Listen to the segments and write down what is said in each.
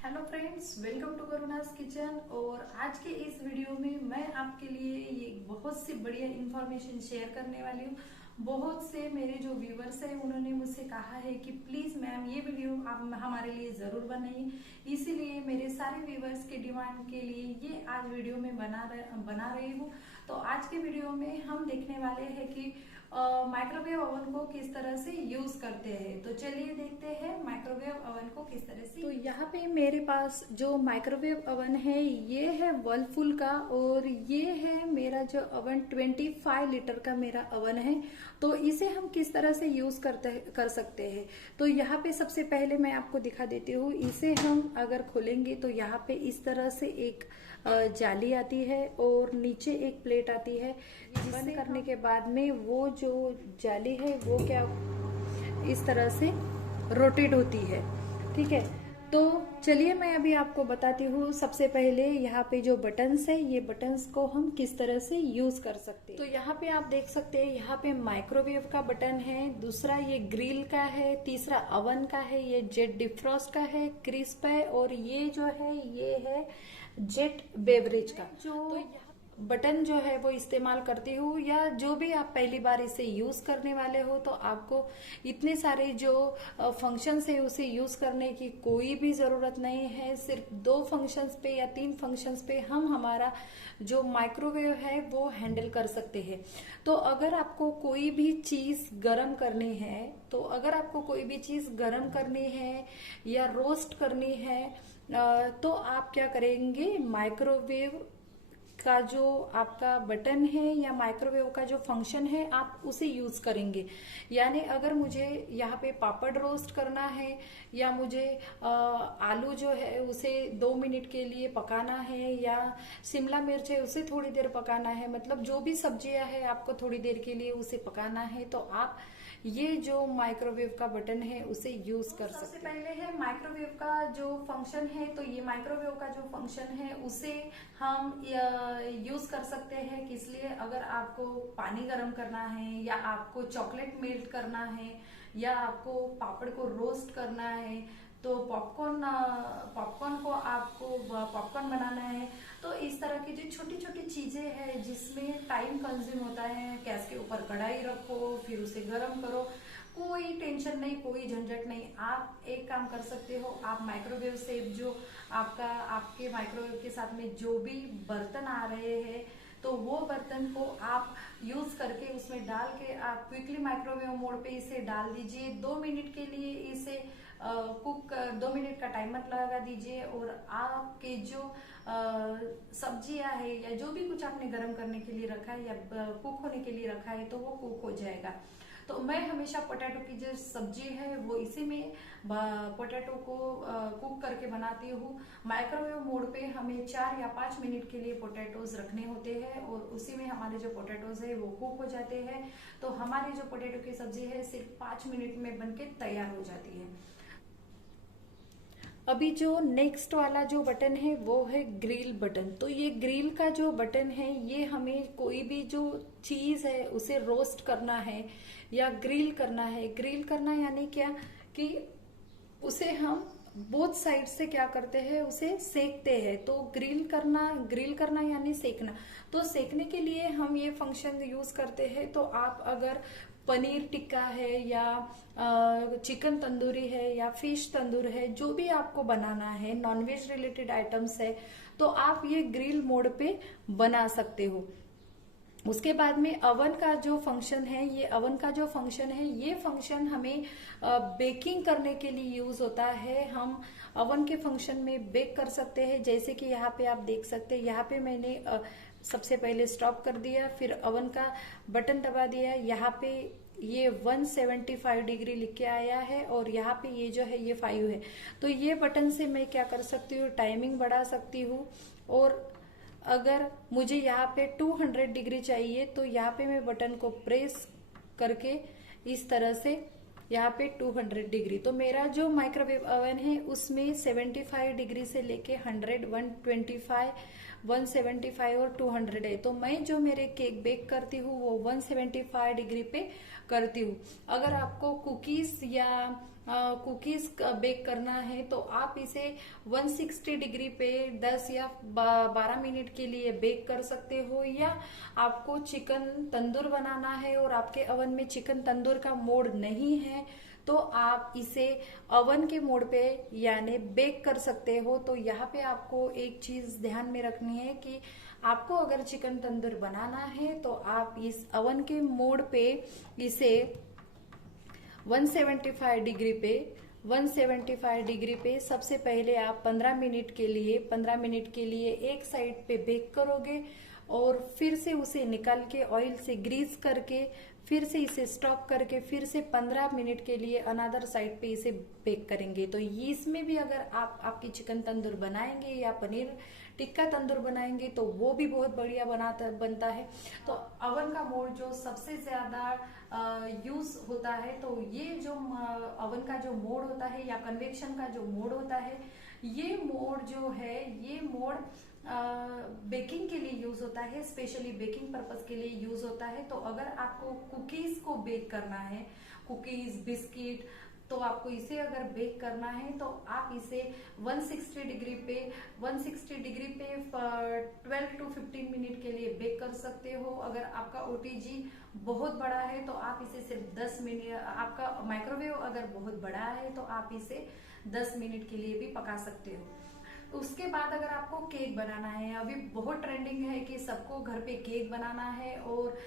Hello friends, welcome to Karuna's kitchen. और आज के इस वीडियो में मैं आपके लिए ये बहुत सी बढ़िया इंफॉर्मेशन शेयर करने वाली हूँ। बहुत से मेरे जो व्यूवर्स हैं उन्होंने मुझसे कहा है कि प्लीज मैम ये वीडियो आप हमारे लिए जरूर बनाइए, इसीलिए मेरे सारे व्यूवर्स के डिमांड के लिए ये आज वीडियो में बना रही हूँ। तो आज के वीडियो में हम देखने वाले हैं कि माइक्रोवेव ओवन को किस तरह से यूज करते हैं। तो चलिए देखते हैं माइक्रोवेव ओवन को किस तरह से। तो यहाँ पे मेरे पास जो माइक्रोवेव ओवन है ये है वर्लपूल का, और ये है मेरा जो ओवन 25 लीटर का मेरा ओवन है। तो इसे हम किस तरह से यूज कर सकते हैं। तो यहाँ पे सबसे पहले मैं आपको दिखा देती हूँ। इसे हम अगर खोलेंगे तो यहाँ पे इस तरह से एक जाली आती है और नीचे एक प्लेट आती है। बंद करने के बाद में वो जो जाली है वो क्या इस तरह से रोटेट होती है। ठीक है, तो चलिए मैं अभी आपको बताती हूँ। सबसे पहले यहाँ पे जो बटन्स है, ये बटन्स को हम किस तरह से यूज कर सकते हैं। तो यहाँ पे आप देख सकते हैं, यहाँ पे माइक्रोवेव का बटन है, दूसरा ये ग्रिल का है, तीसरा अवन का है, ये जेट डिफ्रॉस्ट का है, क्रिस्प है, और ये जो है ये है जेट बेवरेज का। जो बटन जो है वो इस्तेमाल करती हूँ, या जो भी आप पहली बार इसे यूज करने वाले हो तो आपको इतने सारे जो फंक्शंस है उसे यूज करने की कोई भी जरूरत नहीं है। सिर्फ 2 फंक्शंस पे या 3 फंक्शंस पे हम हमारा जो माइक्रोवेव है वो हैंडल कर सकते हैं। तो अगर आपको कोई भी चीज गर्म करनी है, या रोस्ट करनी है, तो आप क्या करेंगे, माइक्रोवेव का जो आपका बटन है या माइक्रोवेव का जो फंक्शन है आप उसे यूज करेंगे। यानी अगर मुझे यहाँ पे पापड़ रोस्ट करना है, या मुझे आलू जो है उसे 2 मिनट के लिए पकाना है, या शिमला मिर्च है उसे थोड़ी देर पकाना है, मतलब जो भी सब्जियां है आपको थोड़ी देर के लिए उसे पकाना है, तो आप ये जो माइक्रोवेव का बटन है उसे यूज कर सकते हैं। सबसे पहले है माइक्रोवेव का जो फंक्शन है, तो ये माइक्रोवेव का जो फंक्शन है उसे हम यूज कर सकते हैं। किस लिए, अगर आपको पानी गर्म करना है, या आपको चॉकलेट मेल्ट करना है, या आपको पापड़ को रोस्ट करना है, तो पॉपकॉर्न को आपको पॉपकॉर्न बनाना है, तो इस तरह की जो छोटी छोटी चीजें हैं जिसमें टाइम कंज्यूम होता है, गैस के ऊपर कढ़ाई रखो फिर उसे गर्म करो, कोई टेंशन नहीं, कोई झंझट नहीं। आप एक काम कर सकते हो, आप माइक्रोवेव से जो आपके माइक्रोवेव के साथ में जो भी बर्तन आ रहे हैं, तो वो बर्तन को आप यूज करके उसमें डाल के आप क्विकली माइक्रोवेव मोड पे इसे डाल दीजिए। 2 मिनट के लिए इसे कुक 2 मिनट का टाइमर लगा दीजिए, और आपके जो सब्जियां है या जो भी कुछ आपने गर्म करने के लिए रखा है या कुक होने के लिए रखा है, तो वो कुक हो जाएगा। तो मैं हमेशा पोटैटो की जो सब्जी है वो इसी में पोटैटो को कुक करके बनाती हूँ। माइक्रोवेव मोड पे हमें 4 या 5 मिनट के लिए पोटैटोज रखने होते हैं, और उसी में हमारे जो पोटैटोज है वो कुक हो जाते हैं। तो हमारी जो पोटैटो की सब्जी है सिर्फ 5 मिनट में बनके तैयार हो जाती है। अभी जो नेक्स्ट वाला जो बटन है वो है ग्रिल बटन। तो ये ग्रिल का जो बटन है, ये हमें कोई भी जो चीज है उसे रोस्ट करना है या ग्रिल करना है। ग्रिल करना यानी क्या, कि उसे हम बोथ साइड से क्या करते हैं, उसे सेकते हैं। तो ग्रिल करना यानी सेकना। तो सेकने के लिए हम ये फंक्शन यूज करते हैं। तो आप अगर पनीर टिक्का है, या चिकन तंदूरी है, या फिश तंदूर है, जो भी आपको बनाना है, नॉनवेज रिलेटेड आइटम्स है, तो आप ये ग्रिल मोड पे बना सकते हो। उसके बाद में अवन का जो फंक्शन है, ये फंक्शन हमें बेकिंग करने के लिए यूज होता है। हम अवन के फंक्शन में बेक कर सकते हैं। जैसे कि यहाँ पे आप देख सकते हैं, यहाँ पे मैंने सबसे पहले स्टॉप कर दिया, फिर अवन का बटन दबा दिया। यहाँ पे ये 175 डिग्री लिख के आया है, और यहाँ पे ये जो है ये 5 है। तो ये बटन से मैं क्या कर सकती हूँ, टाइमिंग बढ़ा सकती हूँ। और अगर मुझे यहाँ पे 200 डिग्री चाहिए, तो यहाँ पे मैं बटन को प्रेस करके इस तरह से यहाँ पे 200 डिग्री। तो मेरा जो माइक्रोवेव ओवन है उसमें 75 डिग्री से लेके 100, 125 175 और 200 है। तो मैं जो मेरे केक बेक करती हूँ वो 175 डिग्री पे करती हूँ। अगर आपको कुकीज या कुकीज बेक करना है तो आप इसे 160 डिग्री पे 10 या 12 मिनट के लिए बेक कर सकते हो, या आपको चिकन तंदूर बनाना है और आपके अवन में चिकन तंदूर का मोड नहीं है तो आप इसे अवन के मोड पे यानी बेक कर सकते हो। तो यहाँ पे आपको एक चीज ध्यान में रखनी है कि आपको अगर चिकन तंदूर बनाना है तो आप इस अवन के मोड पे इसे 175 डिग्री पे 175 डिग्री पे सबसे पहले आप 15 मिनट के लिए एक साइड पे बेक करोगे और फिर से उसे निकाल के ऑयल से ग्रीस करके फिर से इसे स्टॉप करके फिर से 15 मिनट के लिए अनदर साइड पे इसे बेक करेंगे। तो इसमें भी अगर आप आपकी चिकन तंदूर बनाएंगे या पनीर टिक्का तंदूर बनाएंगे तो वो भी बहुत बढ़िया बनता है। तो अवन का मोड जो सबसे ज्यादा यूज होता है, तो ये जो अवन का जो मोड होता है या कन्वेक्शन का जो मोड होता है, ये मोड जो है ये मोड बेकिंग के लिए यूज होता है, स्पेशली बेकिंग पर्पस के लिए यूज होता है। तो अगर आपको कुकीज को बेक करना है, कुकीज बिस्किट, तो आपको इसे अगर बेक करना है तो आप इसे 160 डिग्री पे 12 टू 15 मिनट के लिए बेक कर सकते हो। अगर आपका ओटीजी बहुत बड़ा है तो आप इसे सिर्फ 10 मिनट, आपका माइक्रोवेव अगर बहुत बड़ा है तो आप इसे 10 मिनट के लिए भी पका सकते हो। उसके बाद अगर आपको केक बनाना है, अभी बहुत ट्रेंडिंग है कि सबको घर पे केक बनाना है और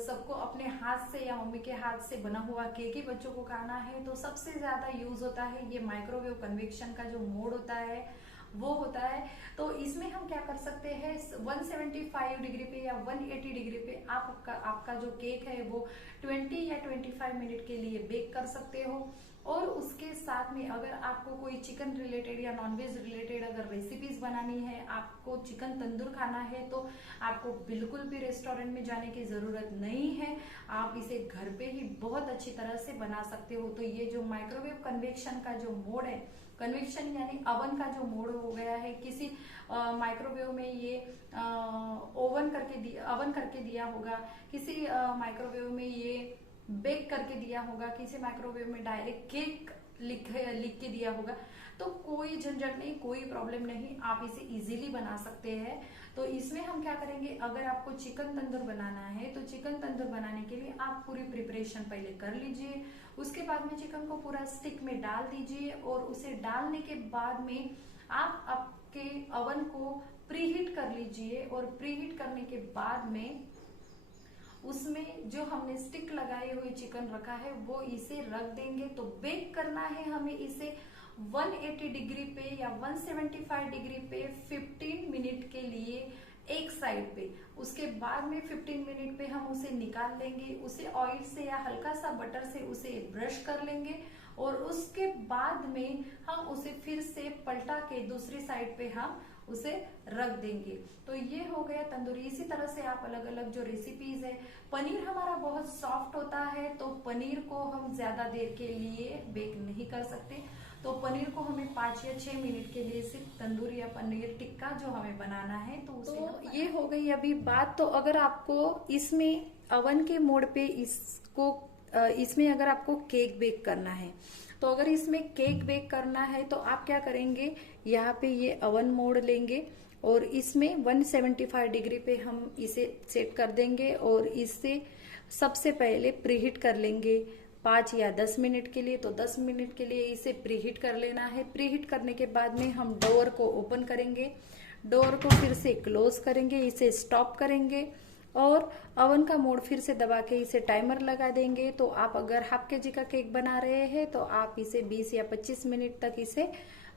सबको अपने हाथ से या मम्मी के हाथ से बना हुआ केक ही बच्चों को खाना है, तो सबसे ज्यादा यूज होता है ये माइक्रोवेव कन्वेक्शन का जो मोड होता है वो होता है। तो इसमें हम क्या कर सकते हैं, 175 डिग्री पे या 180 डिग्री पे आपका जो केक है वो 20 या 25 मिनट के लिए बेक कर सकते हो। और उसके साथ में अगर आपको कोई चिकन रिलेटेड या नॉनवेज रिलेटेड अगर रेसिपीज बनानी है, आपको चिकन तंदूर खाना है, तो आपको बिल्कुल भी रेस्टोरेंट में जाने की जरूरत नहीं है, आप इसे घर पे ही बहुत अच्छी तरह से बना सकते हो। तो ये जो माइक्रोवेव कन्वेक्शन का जो मोड है, कन्वेक्शन यानी अवन का जो मोड हो गया है, किसी माइक्रोवेव में ये अवन करके दिया होगा, किसी माइक्रोवेव में ये बेक करके दिया होगा, किसी माइक्रोवेव में डायरेक्ट केक लिख के दिया होगा। तो कोई झंझट नहीं, कोई प्रॉब्लम नहीं, आप इसे इजीली बना सकते हैं। तो इसमें हम क्या करेंगे, अगर आपको चिकन तंदूर बनाना है तो चिकन तंदूर बनाने के लिए आप पूरी प्रिपरेशन पहले कर लीजिए। उसके बाद में चिकन को पूरा स्टिक में डाल दीजिए और उसे डालने के बाद में आप आपके अवन को प्रीहीट कर लीजिए और प्रीहीट करने के बाद में उसमें जो हमने स्टिक लगाई हुई चिकन रखा है वो इसे रख देंगे। तो बेक करना है हमें इसे 180 डिग्री पे या 175 डिग्री पे 15 मिनट के लिए एक साइड पे। उसके बाद में 15 मिनट पे हम उसे निकाल लेंगे, उसे ऑयल से या हल्का सा बटर से उसे ब्रश कर लेंगे और उसके बाद में हम उसे फिर से पलटा के दूसरी साइड पे हम उसे रख देंगे। तो ये हो गया तंदूरी। इसी तरह से आप अलग अलग जो रेसिपीज है, पनीर हमारा बहुत सॉफ्ट होता है तो पनीर को हम ज्यादा देर के लिए बेक नहीं कर सकते, तो पनीर को हमें 5 या 6 मिनट के लिए सिर्फ तंदूरी या पनीर टिक्का जो हमें बनाना है तो उसे तो ये हो गई अभी बात। तो अगर आपको इसमें अवन के मोड पे इसमें अगर आपको केक बेक करना है, तो अगर इसमें केक बेक करना है तो आप क्या करेंगे, यहाँ पे ये अवन मोड लेंगे और इसमें 175 डिग्री पे हम इसे सेट कर देंगे और इससे सबसे पहले प्रीहीट कर लेंगे 5 या 10 मिनट के लिए। तो 10 मिनट के लिए इसे प्रीहीट कर लेना है। प्रीहीट करने के बाद में हम डोर को ओपन करेंगे, डोर को फिर से क्लोज करेंगे, इसे स्टॉप करेंगे और अवन का मोड फिर से दबा के इसे टाइमर लगा देंगे। तो आप अगर हाफ केजी का केक बना रहे हैं तो आप इसे 20 या 25 मिनट तक इसे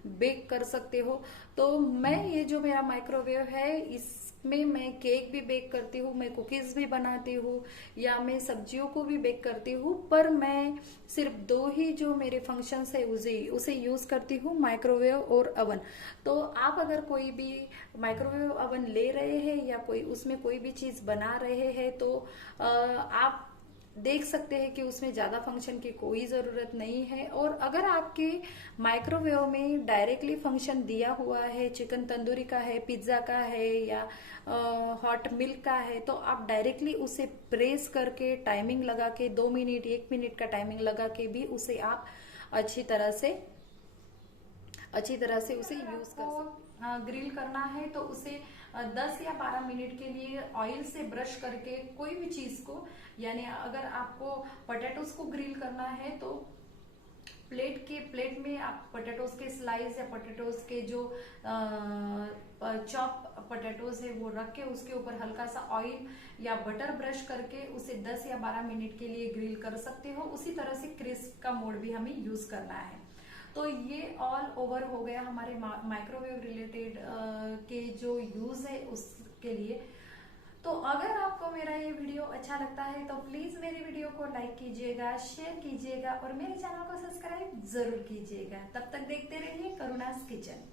बेक कर सकते हो। तो मैं ये जो मेरा माइक्रोवेव है इसमें मैं केक भी बेक करती हूँ, मैं कुकीज भी बनाती हूँ या मैं सब्जियों को भी बेक करती हूँ, पर मैं सिर्फ 2 ही जो मेरे फंक्शंस है उसे यूज करती हूँ, माइक्रोवेव और अवन। तो आप अगर कोई भी माइक्रोवेव अवन ले रहे हैं या उसमें कोई भी चीज बना रहे हैं तो आप देख सकते हैं कि उसमें ज्यादा फंक्शन की कोई जरूरत नहीं है। और अगर आपके माइक्रोवेव में डायरेक्टली फंक्शन दिया हुआ है, चिकन तंदूरी का है, पिज्जा का है या हॉट मिल्क का है, तो आप डायरेक्टली उसे प्रेस करके टाइमिंग लगा के 2 मिनट 1 मिनट का टाइमिंग लगा के भी उसे आप अच्छी तरह से उसे यूज कर सकते। ग्रिल करना है तो उसे 10 या 12 मिनट के लिए ऑयल से ब्रश करके कोई भी चीज को, यानी अगर आपको पोटैटोज को ग्रिल करना है तो प्लेट में आप पोटैटोज के स्लाइस या पोटैटोज के जो चॉप पोटैटोज है वो रख के उसके ऊपर हल्का सा ऑयल या बटर ब्रश करके उसे 10 या 12 मिनट के लिए ग्रिल कर सकते हो। उसी तरह से क्रिस्प का मोड भी हमें यूज करना है। तो ये ऑल ओवर हो गया हमारे माइक्रोवेव रिलेटेड के जो यूज है उसके लिए। तो अगर आपको मेरा ये वीडियो अच्छा लगता है तो प्लीज मेरी वीडियो को लाइक कीजिएगा, शेयर कीजिएगा और मेरे चैनल को सब्सक्राइब जरूर कीजिएगा। तब तक देखते रहिए करुणास किचन।